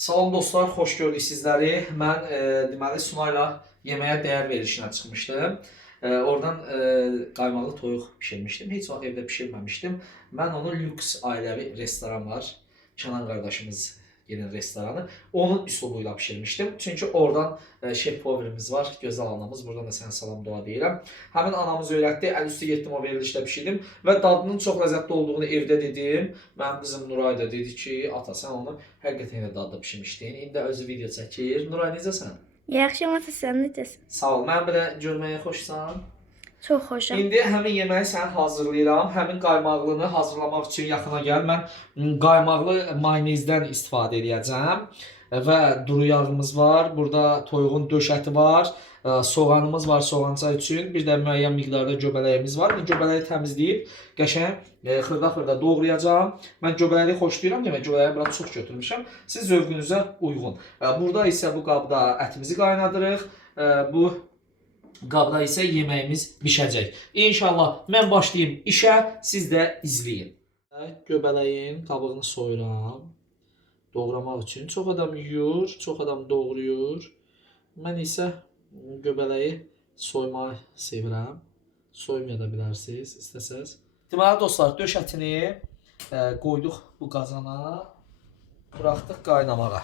Salam dostlar, xoş gördük sizləri. Mən deməli Sunayla yeməyə dəyər verilişinə çıxmışdım. Oradan qaymalı toyuq bişirmişdim. Heç vaxt evdə bişirməmişdim. Mən onu lüks ailəvi restoran var. Kənan qardaşımız gedən restoranı. Onun üslubu ilə bişirmişdim. Çünki oradan şef poverimiz var, gözəl anamız. Buradan da sənə salam dua deyirəm. Həmin anamız öyrətdi. Əl üstü getdim o verilişdə bişirdim və dadının çox ləzzətli olduğunu evdə dedim. Mənim qızım Nuray da dedi ki, ata sən onu həqiqətən də dadda bişirmişdin. İndi özü video çəkir. Nuray necəsən? Yaxşıyam ata, sən necəsən? Sağ ol. Mən belə görməyə xoşsan. Çox xoşam. İndi həmin yeməyi sən hazırlayıram. Həmin qaymaqlını hazırlamaq üçün yaxına gəl. Mən qaymaqlı mayonezdən istifadə edəcəm. Və duru yağımız var. Burada toyuğun döş əti var. Soğanımız var soğanca üçün. Bir də müəyyən miqdarda göbələyimiz var. Bu göbələyi təmizləyib qəşəng xırda-xırda doğrayacağam. Mən göbələyi xoşlayıram demək, göbələyi biraz çox götürmüşəm. Siz zövqünüzə uyğun. Burada isə bu qabda ətimizi qaynadırıq. Bu qabda isə yeməyimiz bişəcək. İnşallah mən başlayayım işə, siz də izləyin. Göbələyin qabığını soyuram. Doğramaq üçün. Çox adam yuyur, çox adam doğrayır. Mən isə göbələyi soymayı sevirəm. Soymaya da bilərsiniz, istəsəz. Deməli dostlar, döş ətini qoyduq bu qazana. Buraxdıq qaynamağa.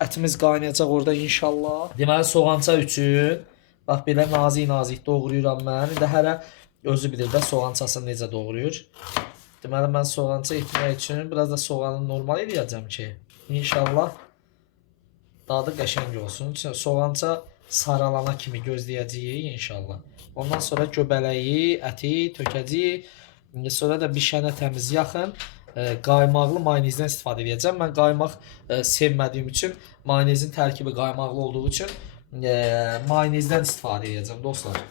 Ətimiz qaynayacaq orada inşallah. Deməli soğança üçün bax belə nazik-nazik doğrayıram mən. İndi hələ özü bilir də soğançasını necə doğrayır. Deməli mən soğança etmək üçün biraz da soğanı normal eləyəcəm ki, inşallah dadı qəşəng olsun. Soğança saralana kimi gözləyəcəyik inşallah. Ondan sonra göbələyi, əti tökəcəyik. Sonra da bişənə təmiz yaxın qaymaqlı mayonezdən istifadə edəcəm. Mən qaymaq sevmədiyim üçün, mayonezin tərkibi qaymaqlı olduğu üçün mayonezdən istifadə edəcəm dostlar.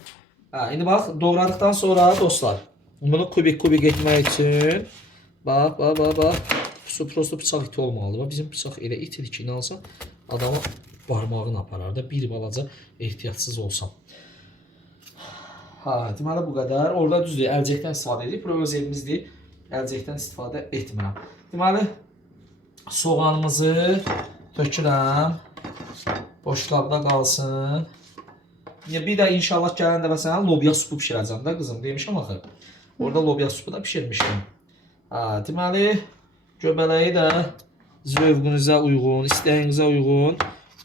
İndi bax, doğradıqdan sonra dostlar, bunu kubik-kubik etmək üçün bax. Prosto bıçaq iti olmalıdır. Bizim bıçaq elə itidir ki, inansan adamı barmağını aparar da bir balaca ehtiyatsız olsam. Deməli bu qədər. Orada düzdür, əlcəkdən istifadə edib. Bura öz evimizdir. Əlcəkdən istifadə etmirəm. Deməli, soğanımızı tökürəm. Boşqabda qalsın. Bir də inşallah gələn dəfə sənə lobya supu pişirəcəm də qızım. Demişəm axı. Orada lobya supu da pişirmişdim. Deməli, göbələyi də zövqünüzə uyğun, istəyinizə uyğun,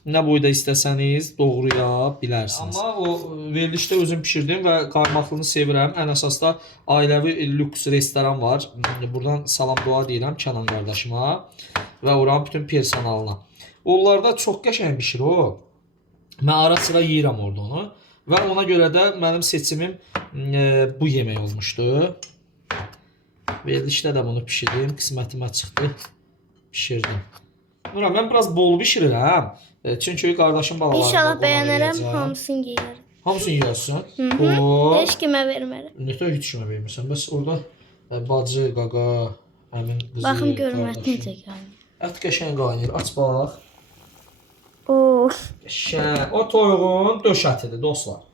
nə boyda istəsəniz doğraya bilərsiniz. Amma o verilişdə özüm pişirdim və qaymaqlını sevirəm. Ən əsas da ailəvi lüks restoran var. Buradan salam dua deyirəm Kənan qardaşıma və oranın bütün personalına. Onlarda çox qəşəng bişir o. Mən ara sıra yeyirəm orada onu. Və ona görə də mənim seçimim bu yemək olmuşdu. Verilişdə də bunu pişirdim. Qismətimə çıxdı. Pişirdim. Nura, mən biraz bol bişirirəm. Çünki qardaşım balalarına İnşallah bəyənərəm, hamısını yeyərəm. Hamısını yeyərsən? Heç kimə vermərəm. Nətə heç kimə vermirsən? Bəs orada bacı, qaqa, əmin qızı, Baxım görüm ət necə qaynayır. Ət qəşəng qaynayır. Aç bax. Qəşəng. O toyuğun döş ətidir dostlar.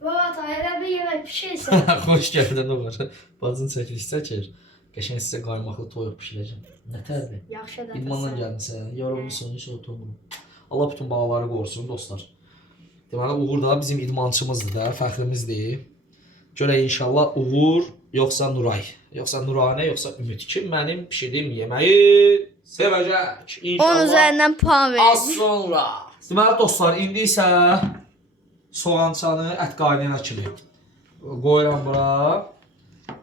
Ata, elə bir yemək pişirsən. Xoş gəldin Uğur. Bacın çəkiliş çəkir. Qəşəng sizə qaymaqlı toyuq bişirəcəm. Nətərdir? Yaxşı da. İdmandan gəlmisən. Yorulmusan, heç o toyuğu. Allah bütün balaları qorusun dostlar. Deməli Uğur da bizim idmançımızdır da, fəxrimizdir. Görək inşallah Uğur yoxsa Nuray, yoxsa Nuranə, yoxsa Ümid ki mənim pişirdiyim yeməyi sevəcək. İnşallah. 10 üzərindən puan Az verəcəm. sonra. Deməli dostlar, indi isə soğançanı ət qaynayana kimi qoyuram bura.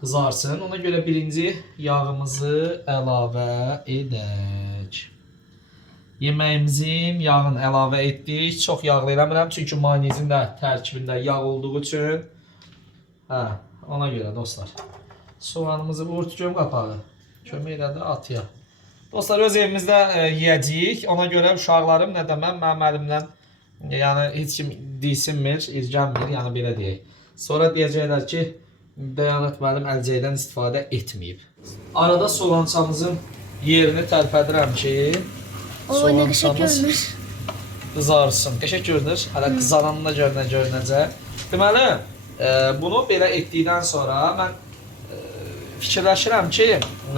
Qızarsın. Ona görə birinci yağımızı əlavə edək. Yeməyimizin yağını əlavə etdik. Çox yağlı eləmirəm çünki mayonezin də tərkibində yağ olduğu üçün. Ona görə dostlar. Soğanımızı vurtucum qapağı. Kömək elədi atıya. Dostlar, öz evimizdə yeyəcəyik. Ona görə uşaqlarım nə deməm, mənim əlimdən yəni heç kim deyilsinmir, irgənmir, yəni belə deyək. Sonra deyəcəklər ki, Dəyanət müəllim əlcəkdən istifadə etməyib. Arada soğançamızın yerini tərpədirəm ki, O, nə qəşəng görünür. Qızarsın. Qəşəng görünür. Hələ qızaranda görünəcək. Deməli, bunu belə etdikdən sonra mən fikirləşirəm ki,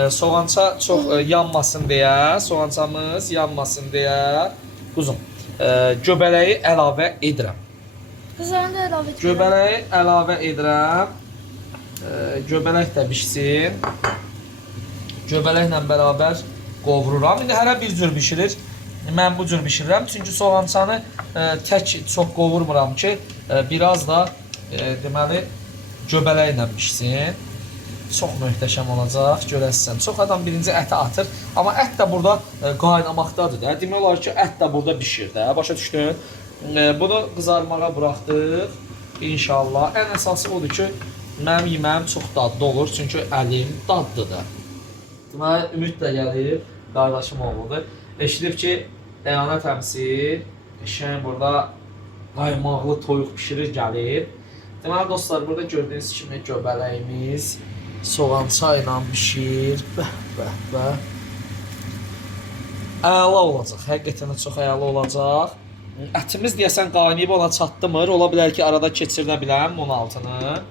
Soğança çox yanmasın deyə, soğançamız yanmasın deyə uzun göbələyi əlavə edirəm. Qızarını da əlavə edirəm. Göbələyi əlavə edirəm. Göbələk də bişsin. Göbələklə bərabər qovururam. İndi hərə bir cür bişirir. Mən bu cür bişirirəm. Çünki soğançanı tək çox qovurmuram ki, biraz da deməli göbələklə bişsin. Çox möhtəşəm olacaq, görəsən. Çox adam birinci əti atır, amma ət də burada qaynamaqdadır da. Demək olar ki, ət də burada bişir də. Başa düşdün? Bunu qızarmağa buraxdıq. İnşallah. Ən əsası odur ki, mənim yeməyim çox dadlı olur, çünki əlim dadlıdır. Deməli, Ümid də gəlib, qardaşım oğludur. Eşidib ki, Əyanət əmsi eşəyin burada qaymaqlı toyuq bişirir, gəlib. Deməli, dostlar, burada gördüyünüz kimi göbələyimiz soğança ilə bişir. Bəh. Əla olacaq. Həqiqətən də çox əla olacaq. Ətimiz deyəsən qaynayıb ona çatdımır. Ola bilər ki, arada keçirdə biləm onun altını.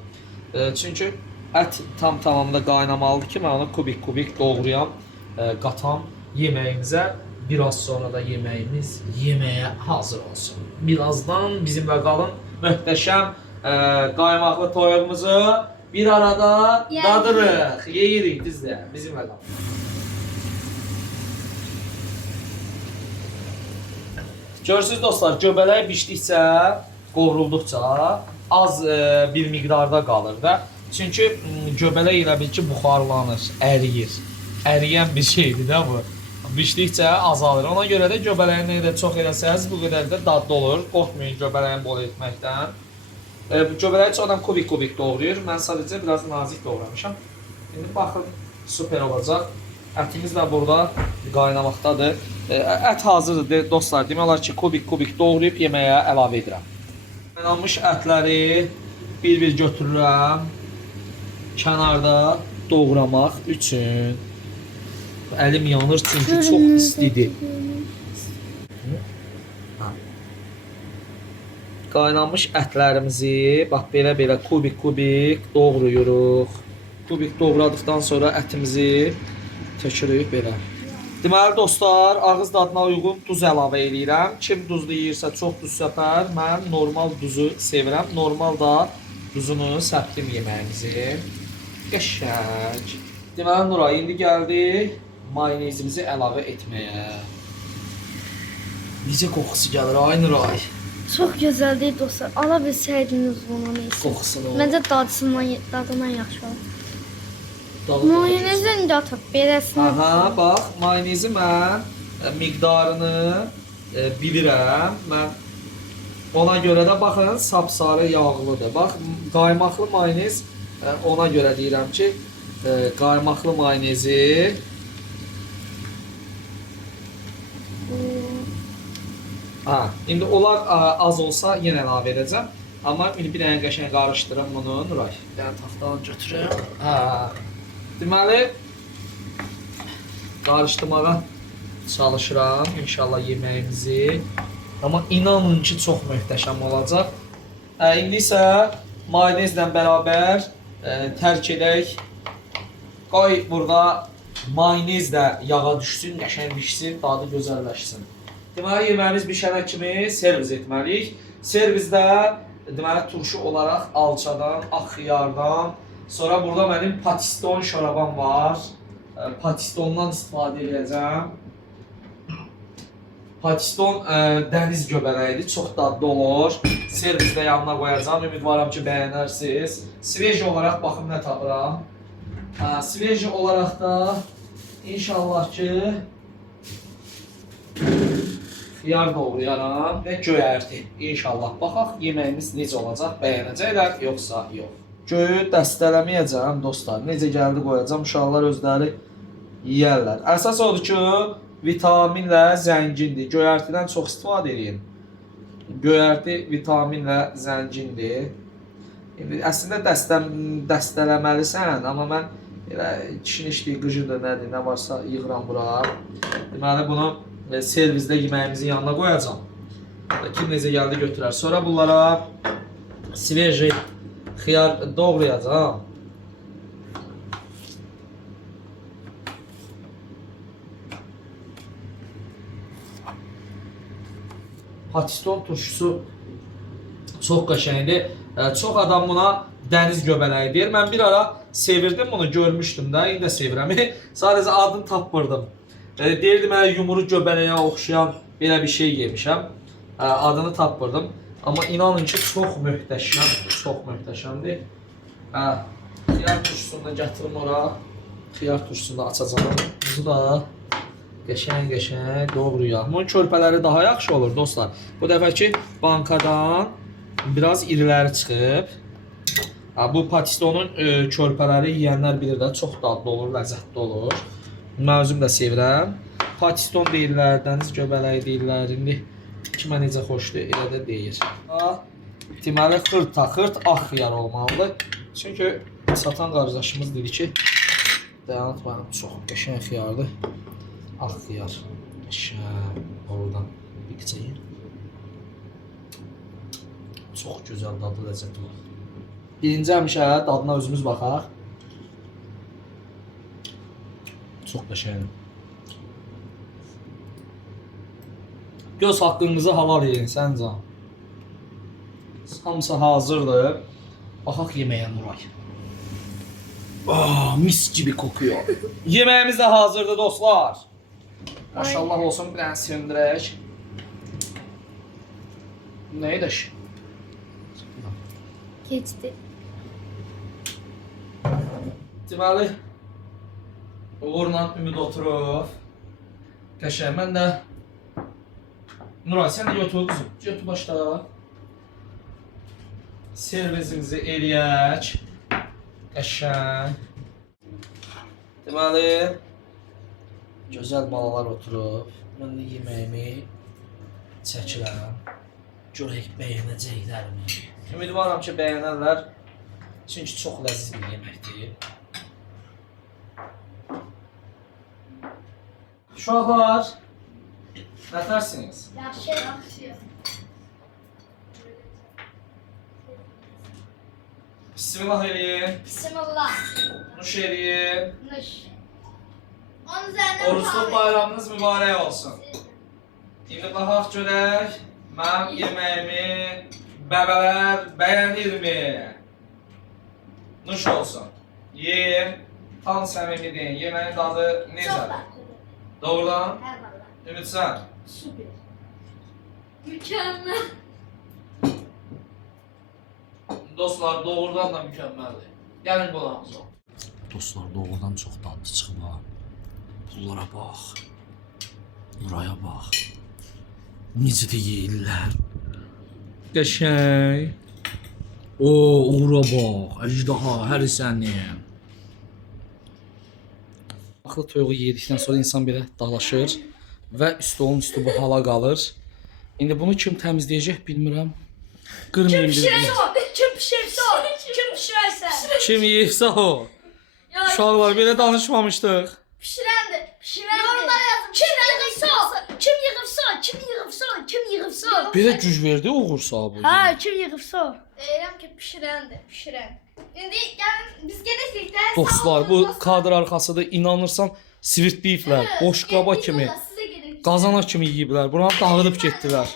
Çünki ət tamamında qaynamalıdır ki, mən onu kubik doğrayam, qatam yeməyimizə. Biraz sonra da yeməyimiz yeməyə hazır olsun. Birazdan bizimlə qalın. Möhtəşəm qaymaqlı toyuğumuzu bir arada dadırıq, yeyirik bizlə, bizimlə qalın. Görürsünüz dostlar, göbələk bişdikcə, qovrulduqca az bir miqdarda qalır da. Çünki göbələk elə bil ki, buxarlanır, əriyir. Əriyən bir şeydir də bu. Bişdikcə azalır. Ona görə də göbələyin nə qədər çox eləsəz, bu qədər də dadlı olur. Qorxmayın göbələyin bol etməkdən. Göbələyi çoxdan kubik doğrayır. Mən sadəcə biraz nazik doğramışam. İndi baxın, super olacaq. Ətimiz də burada qaynamaqdadır. Ət hazırdır dostlar. Demək olar ki, kubik doğrayıb yeməyə əlavə edirəm. Mən almış ətləri bir götürürəm. Kənarda doğramaq üçün. Əlim yanır çünki çox istidir. Qaynanmış ətlərimizi bax belə kubik doğrayırıq. Kubik doğradıqdan sonra ətimizi tökürük belə. Deməli dostlar, ağız dadına uyğun duz əlavə edirəm. Kim duzlu yeyirsə çox duz səpər. Mən normal duzu sevirəm. Normal da duzunu səpdim yeməyimizi. Qəşəng. Deməli Nuray, indi gəldik mayonezimizi əlavə etməyə. Necə qoxusu gəlir ay Nuray? Çox gözəl deyil dostlar. Ala bilsəydiniz bunu neysə. Qoxusunu. Məncə dadından yaxşı olur. Dalı Mayonezdən də atıb beləsini. Aha, bax, mayonezi mən miqdarını bilirəm. Mən ona görə də baxın, sapsarı yağlıdır. Bax, qaymaqlı mayonez ona görə deyirəm ki, qaymaqlı mayonezi indi onlar az olsa yenə əlavə edəcəm. Amma indi bir dənə qəşəng qarışdırım bunu, Nuray. Bir dənə taxtadan götürüm. Deməli, qarışdırmağa çalışıram inşallah yeməyimizi. Amma inanın ki, çox möhtəşəm olacaq. İndi isə mayonezlə bərabər tərk edək. Qoy burada mayonez də yağa düşsün, qəşəng bişsin, dadı gözəlləşsin. Deməli, yeməyimiz bişənə kimi servis etməliyik. Servisdə deməli, turşu olaraq alçadan, ağ xiyardan, sonra burada mənim patiston şorabam var. Patistondan istifadə edəcəm. Patiston dəniz göbələyidir, çox dadlı olur. Servisdə yanına qoyacağım, ümidvaram ki, bəyənərsiniz. Sveji olaraq baxım nə tapıram. Sveji olaraq da inşallah ki, xiyar doğrayaram və göyərti. İnşallah baxaq, yeməyimiz necə olacaq, bəyənəcəklər, yoxsa yox. Göyü dəstələməyəcəm dostlar. Necə gəldi qoyacam, uşaqlar özləri yeyərlər. Əsas odur ki, vitaminlə zəngindir. Göyərtidən çox istifadə edin. Göyərti vitaminlə zəngindir. Əslində dəstələməlisən, amma mən kişinin işliyi qıcıdır, nədir, nə varsa yığıram bura. Deməli, bunu servisdə yeməyimizin yanına qoyacam. Kim necə gəldi götürər. Sonra bunlara sveji xiyar doğrayacam. Patiston turşusu çox qəşəngdir. Çox adam buna dəniz göbələyi deyir. Mən bir ara sevirdim bunu, görmüşdüm də, indi də sevirəm. Sadəcə adını tapmırdım. Deyirdim mənə yumru göbələyə oxşayan belə bir şey yemişəm. Adını tapmırdım. Amma inanın ki, çox möhtəşəmdir, çox möhtəşəmdir. Xiyar turşusunu da gətirim ora. Xiyar turşusunu da açacağım. Buzu da qəşəng doğrayaq. Bunun körpələri daha yaxşı olur dostlar. Bu dəfəki bankadan biraz iriləri çıxıb. Bu patistonun körpələri yeyənlər bilir də, çox dadlı olur, ləzzətli olur. Mən özüm də sevirəm. Patiston deyirlər, dəniz göbələyi deyirlər. İndi kimə necə xoşdur, elə də deyir. Deməli, xırt ağ xiyar olmalıdır. Çünki satan qardaşımız dedi ki, dayanat mənim çox qəşəng xiyardır. Ağ xiyar. Qəşəng. Oradan bir qıça yer. Çox gözəl, dadlı, ləzzətli olur. Birinci həmişə dadına özümüz baxaq. Çox qəşəngdir. Göz haqqınızı halal edin, sən can. Hamısı hazırdır. Baxaq yeməyə Nuray. Mis gibi kokuyor. Yemeğimiz de hazırdı dostlar. Maşallah olsun, bir dənə söndürək. Neydi? Keçdi. Deməli, Uğurla Ümid oturub. Qəşəng, mən də Nuray, sən də yotur qızım. Yotur başla. Servisimizi eləyək. Qəşəng. Deməli, gözəl balalar oturub. Mən də yeməyimi çəkirəm. Görək bəyənəcəklərmi? Ümidvaram ki, bəyənərlər. Çünki çox ləziz bir yeməkdir. Uşaqlar, nə tərsiniz? Yaxşı. Bismillah eləyin, Bismillah. nuş eləyin. Nuş. Onun üzerine Oruçluq bayramınız mübarək olsun. İndi baxaq görək, mənim yeməyimi bəbələr bəyənirmi? Nuş olsun. Yeyin, tam səmimi deyin, yeməyin dadı necədir? Doğrudan? Ümid sən? Süper. Mükemmel. Dostlar, doğrudan da mükəmməldir. Gəlin qulağımıza. Dostlar, doğrudan çox dadlı çıxıb ha. Pullara bax. Nuraya bax. Necə də yeyirlər. Qəşəng. Uğura bax. Əjdaha, hər sənin. Axlı toyuğu yedikdən sonra insan belə dalaşır və stolun üstü bu hala qalır. İndi bunu kim təmizləyəcək bilmirəm. Qırmayayım bir-birini. Kim pişirse o. Kim pişirse. Kim yeyirsə o. Uşaqlar belə danışmamışdıq. Pişirendi. Yorumlara yazın. Kim yığıpsa o. Kim yığıpsa o. Kim yığıpsa o. Kim yığıpsa o. Belə güc verdi uğursa bu. Ha, kim yığıpsa o. Deyirəm ki, pişirendi. Pişiren. İndi gəlin biz gedəcək də. Dostlar, bu kadr arxasıda inanırsan svirtləyiblər. Boş qaba kimi, qazana kimi yeyiblər. Buranı dağıdıb getdilər.